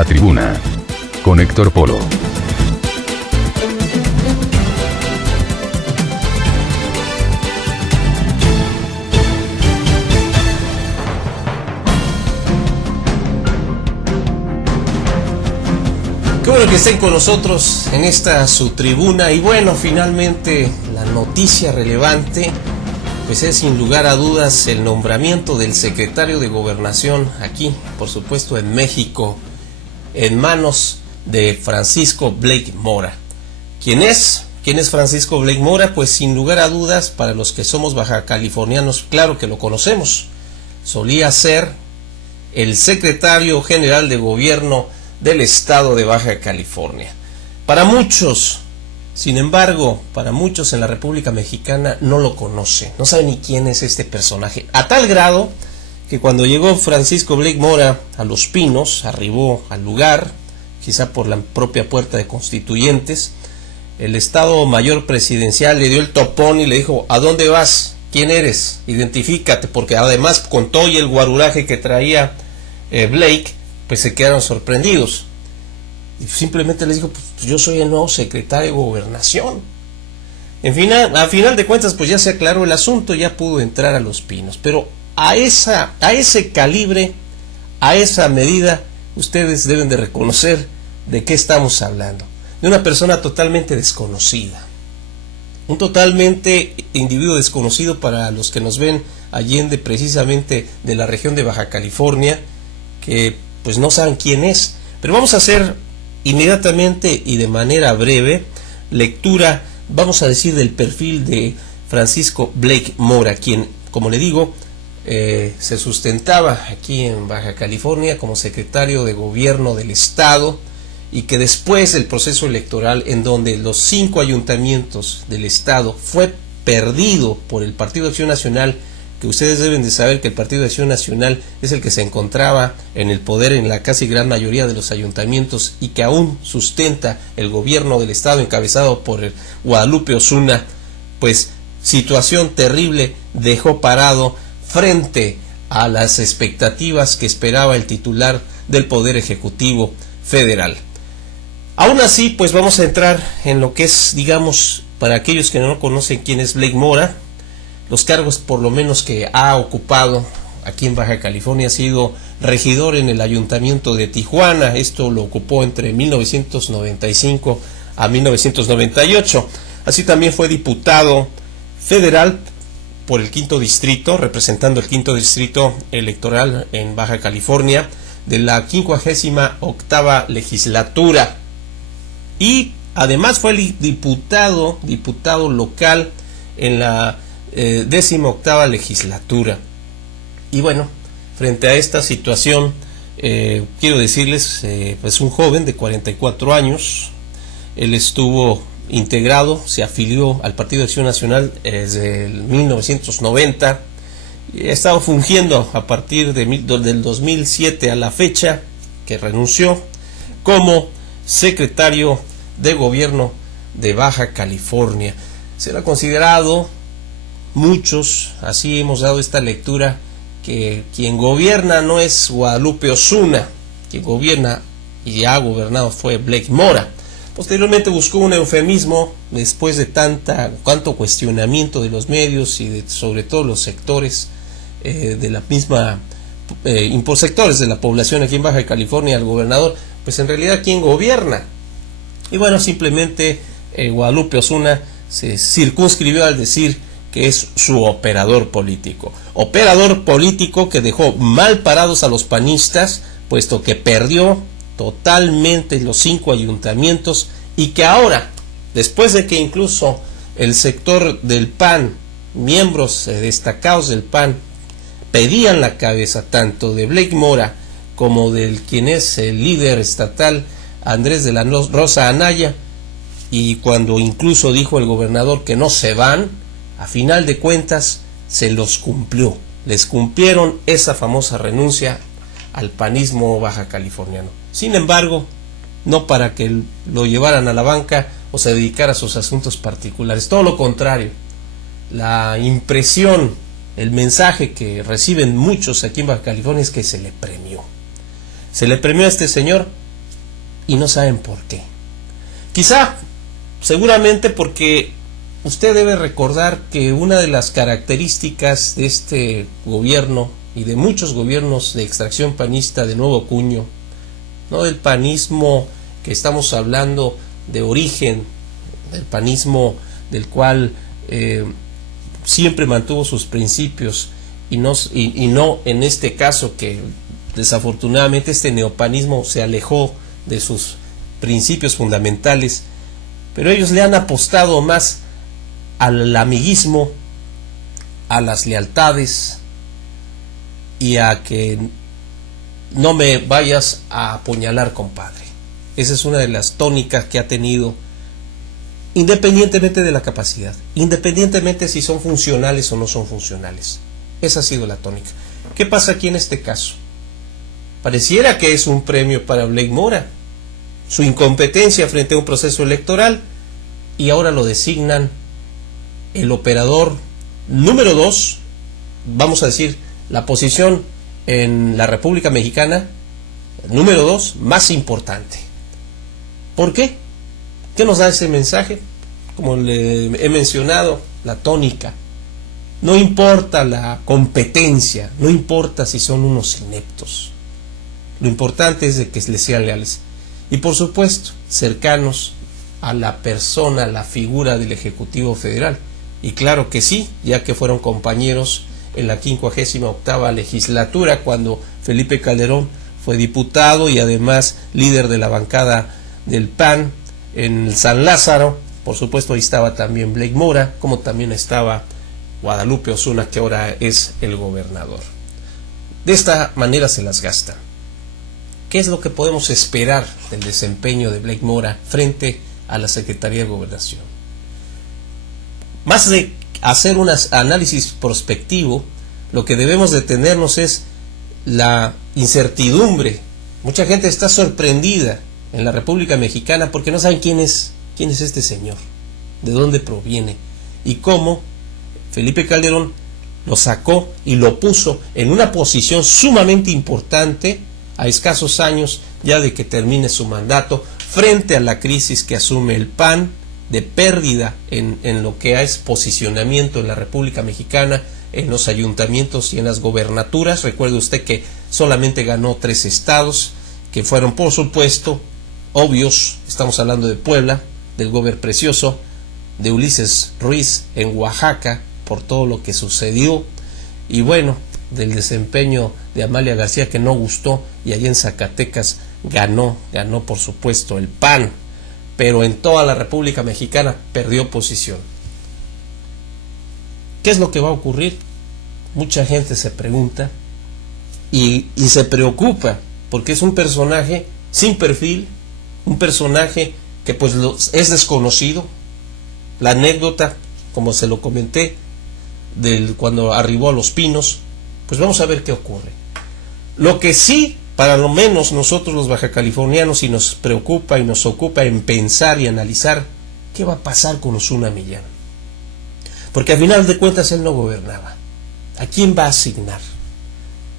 La Tribuna, con Héctor Polo. Qué bueno que estén con nosotros en esta su tribuna. Y bueno, finalmente la noticia relevante pues es sin lugar a dudas el nombramiento del secretario de Gobernación aquí, por supuesto en México, en manos de Francisco Blake Mora. ¿Quién es? ¿Quién es Francisco Blake Mora? Pues sin lugar a dudas, para los que somos bajacalifornianos, claro que lo conocemos. Solía ser el secretario general de gobierno del estado de Baja California. Para muchos, sin embargo, para muchos en la República Mexicana no lo conocen, no saben ni quién es este personaje, a tal grado que cuando llegó Francisco Blake Mora a Los Pinos, arribó al lugar, quizá por la propia puerta de Constituyentes, el Estado Mayor Presidencial le dio el topón y le dijo: ¿a dónde vas? ¿Quién eres? Identifícate, porque además con todo y el guaruraje que traía Blake, pues se quedaron sorprendidos. Y simplemente les dijo: pues yo soy el nuevo secretario de Gobernación. A final de cuentas, pues ya se aclaró el asunto, ya pudo entrar a Los Pinos. Pero a ese calibre, a esa medida, ustedes deben de reconocer de qué estamos hablando. De una persona totalmente desconocida. Un totalmente individuo desconocido para los que nos ven allende precisamente de la región de Baja California, que pues no saben quién es. Pero vamos a hacer inmediatamente y de manera breve lectura, vamos a decir, del perfil de Francisco Blake Mora, quien, como le digo, se sustentaba aquí en Baja California como secretario de gobierno del estado, y que después del proceso electoral, en donde los 5 ayuntamientos del estado fue perdido por el Partido de Acción Nacional, que ustedes deben de saber que el Partido de Acción Nacional es el que se encontraba en el poder en la casi gran mayoría de los ayuntamientos y que aún sustenta el gobierno del estado encabezado por el Guadalupe Osuna, pues situación terrible dejó parado frente a las expectativas que esperaba el titular del Poder Ejecutivo Federal. Aún así, pues vamos a entrar en lo que es, digamos, para aquellos que no conocen quién es Blake Mora, los cargos por lo menos que ha ocupado aquí en Baja California. Ha sido regidor en el Ayuntamiento de Tijuana, esto lo ocupó entre 1995 a 1998. Así también fue diputado federal por el 5º distrito, representando el 5º distrito electoral en Baja California de la 58ª legislatura. Y además fue el diputado local en la 18ª legislatura. Y bueno, frente a esta situación, quiero decirles, pues un joven de 44 años, él estuvo integrado, se afilió al Partido de Acción Nacional desde el 1990, y ha estado fungiendo a partir del 2007 a la fecha, que renunció, como secretario de gobierno de Baja California. Será considerado, muchos, así hemos dado esta lectura, que quien gobierna no es Guadalupe Osuna, quien gobierna y ha gobernado fue Blake Mora. Posteriormente buscó un eufemismo después de tanto cuestionamiento de los medios y de sobre todo los sectores de la misma sectores de la población aquí en Baja California al gobernador, pues en realidad ¿quién gobierna? Y bueno, simplemente Guadalupe Osuna se circunscribió al decir que es su operador político que dejó mal parados a los panistas, puesto que perdió totalmente los 5 ayuntamientos, y que ahora, después de que incluso el sector del PAN, miembros destacados del PAN, pedían la cabeza tanto de Blake Mora como del quien es el líder estatal Andrés de la Rosa Anaya, y cuando incluso dijo el gobernador que no se van, a final de cuentas se los cumplió, les cumplieron esa famosa renuncia al panismo baja californiano. Sin embargo, no para que lo llevaran a la banca o se dedicara a sus asuntos particulares, todo lo contrario. La impresión, el mensaje que reciben muchos aquí en Baja California es que se le premió a este señor y no saben por qué. Quizá, seguramente porque usted debe recordar que una de las características de este gobierno y de muchos gobiernos de extracción panista de nuevo cuño, no del panismo que estamos hablando de origen, del panismo del cual siempre mantuvo sus principios y no en este caso que desafortunadamente este neopanismo se alejó de sus principios fundamentales, pero ellos le han apostado más al amiguismo, a las lealtades y a que no me vayas a apuñalar, compadre. Esa es una de las tónicas que ha tenido, independientemente de la capacidad, independientemente si son funcionales o no son funcionales. Esa ha sido la tónica. ¿Qué pasa aquí en este caso? Pareciera que es un premio para Blake Mora, su incompetencia frente a un proceso electoral, y ahora lo designan el operador número 2, vamos a decir, la posición en la República Mexicana, número 2, más importante. ¿Por qué? ¿Qué nos da ese mensaje? Como le he mencionado, la tónica. No importa la competencia, no importa si son unos ineptos. Lo importante es de que les sean leales. Y por supuesto, cercanos a la persona, a la figura del Ejecutivo Federal. Y claro que sí, ya que fueron compañeros en la 58ª legislatura, cuando Felipe Calderón fue diputado y además líder de la bancada del PAN en San Lázaro. Por supuesto, ahí estaba también Blake Mora, como también estaba Guadalupe Osuna, que ahora es el gobernador. De esta manera se las gastan. ¿Qué es lo que podemos esperar del desempeño de Blake Mora frente a la Secretaría de Gobernación? Más de hacer un análisis prospectivo, lo que debemos detenernos es la incertidumbre. Mucha gente está sorprendida en la República Mexicana porque no saben quién es este señor, de dónde proviene y cómo Felipe Calderón lo sacó y lo puso en una posición sumamente importante a escasos años ya de que termine su mandato, frente a la crisis que asume el PAN de pérdida en lo que es posicionamiento en la República Mexicana, en los ayuntamientos y en las gobernaturas. Recuerde usted que solamente ganó 3 estados, que fueron por supuesto obvios. Estamos hablando de Puebla, del Gober Precioso, de Ulises Ruiz en Oaxaca, por todo lo que sucedió, y bueno, del desempeño de Amalia García, que no gustó, y allí en Zacatecas ganó por supuesto el PAN, pero en toda la República Mexicana perdió posición. ¿Qué es lo que va a ocurrir? Mucha gente se pregunta y se preocupa, porque es un personaje sin perfil, un personaje que pues es desconocido. La anécdota, como se lo comenté, cuando arribó a Los Pinos, pues vamos a ver qué ocurre. Lo que sí, para lo menos nosotros los bajacalifornianos, y nos preocupa y nos ocupa en pensar y analizar qué va a pasar con Osuna Millán. Porque al final de cuentas él no gobernaba. ¿A quién va a asignar?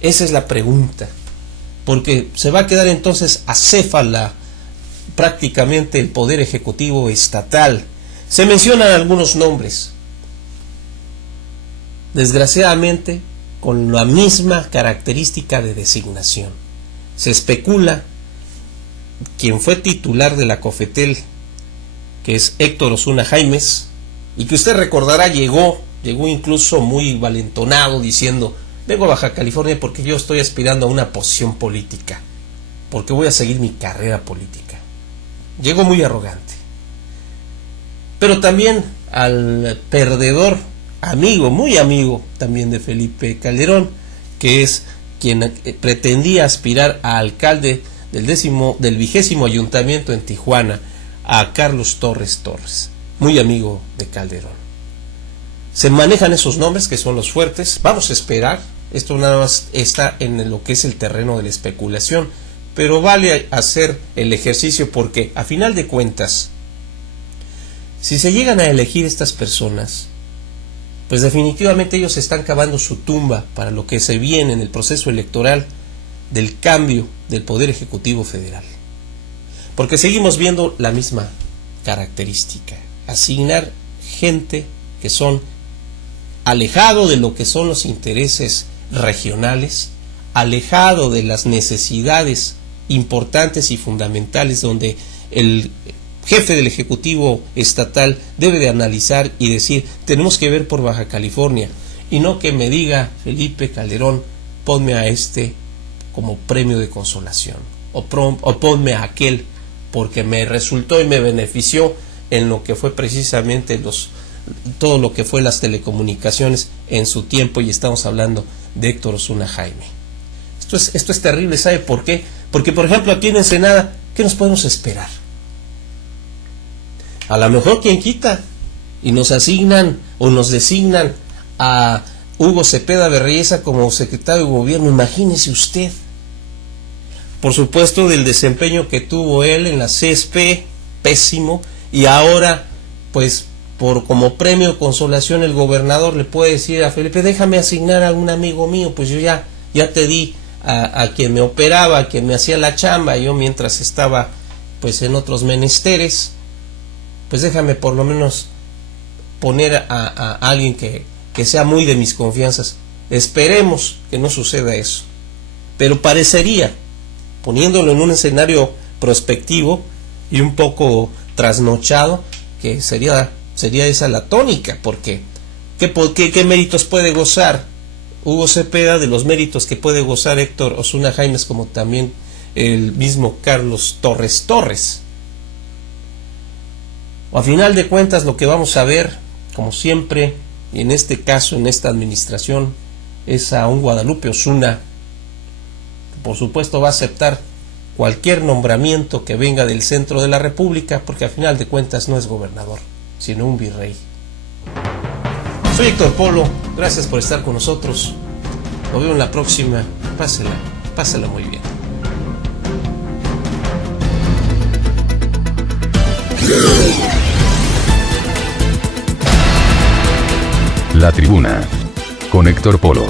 Esa es la pregunta. Porque se va a quedar entonces acéfala prácticamente el poder ejecutivo estatal. Se mencionan algunos nombres, desgraciadamente con la misma característica de designación. Se especula quien fue titular de la COFETEL, que es Héctor Osuna Jaimes, y que usted recordará llegó incluso muy valentonado diciendo: vengo a Baja California porque yo estoy aspirando a una posición política, porque voy a seguir mi carrera política. Llegó muy arrogante. Pero también al perdedor, amigo, muy amigo también de Felipe Calderón, que es quien pretendía aspirar a alcalde del 20º ayuntamiento en Tijuana, a Carlos Torres, muy amigo de Calderón. Se manejan esos nombres que son los fuertes. Vamos a esperar. Esto nada más está en lo que es el terreno de la especulación, pero vale hacer el ejercicio, porque a final de cuentas, si se llegan a elegir estas personas, pues definitivamente ellos están cavando su tumba para lo que se viene en el proceso electoral del cambio del Poder Ejecutivo Federal. porque seguimos viendo la misma característica: asignar gente que son alejado de lo que son los intereses regionales, alejado de las necesidades importantes y fundamentales, donde el jefe del Ejecutivo Estatal debe de analizar y decir, tenemos que ver por Baja California, y no que me diga Felipe Calderón, ponme a este como premio de consolación, o ponme a aquel porque me resultó y me benefició en lo que fue precisamente todo lo que fue las telecomunicaciones en su tiempo, y estamos hablando de Héctor Osuna Jaime. Esto es terrible. ¿Sabe por qué? Porque, por ejemplo, aquí en Ensenada, ¿qué nos podemos esperar? A lo mejor quien quita y nos asignan o nos designan a Hugo Cepeda Berreyesa como secretario de gobierno. Imagínese usted, por supuesto, del desempeño que tuvo él en la CESPE, pésimo, y ahora, pues, como premio de consolación, el gobernador le puede decir a Felipe, déjame asignar a un amigo mío, pues yo ya te di a quien me operaba, a quien me hacía la chamba, yo mientras estaba pues en otros menesteres, pues déjame por lo menos poner a alguien que sea muy de mis confianzas. Esperemos que no suceda eso, pero parecería, poniéndolo en un escenario prospectivo y un poco trasnochado, que sería esa la tónica, porque ¿qué méritos puede gozar Hugo Cepeda de los méritos que puede gozar Héctor Osuna Jaimes, como también el mismo Carlos Torres? A final de cuentas, lo que vamos a ver, como siempre, y en este caso, en esta administración, es a un Guadalupe Osuna, que por supuesto va a aceptar cualquier nombramiento que venga del centro de la República, porque a final de cuentas no es gobernador, sino un virrey. Soy Héctor Polo, gracias por estar con nosotros. Nos vemos en la próxima. Pásela muy bien. La Tribuna con Héctor Polo.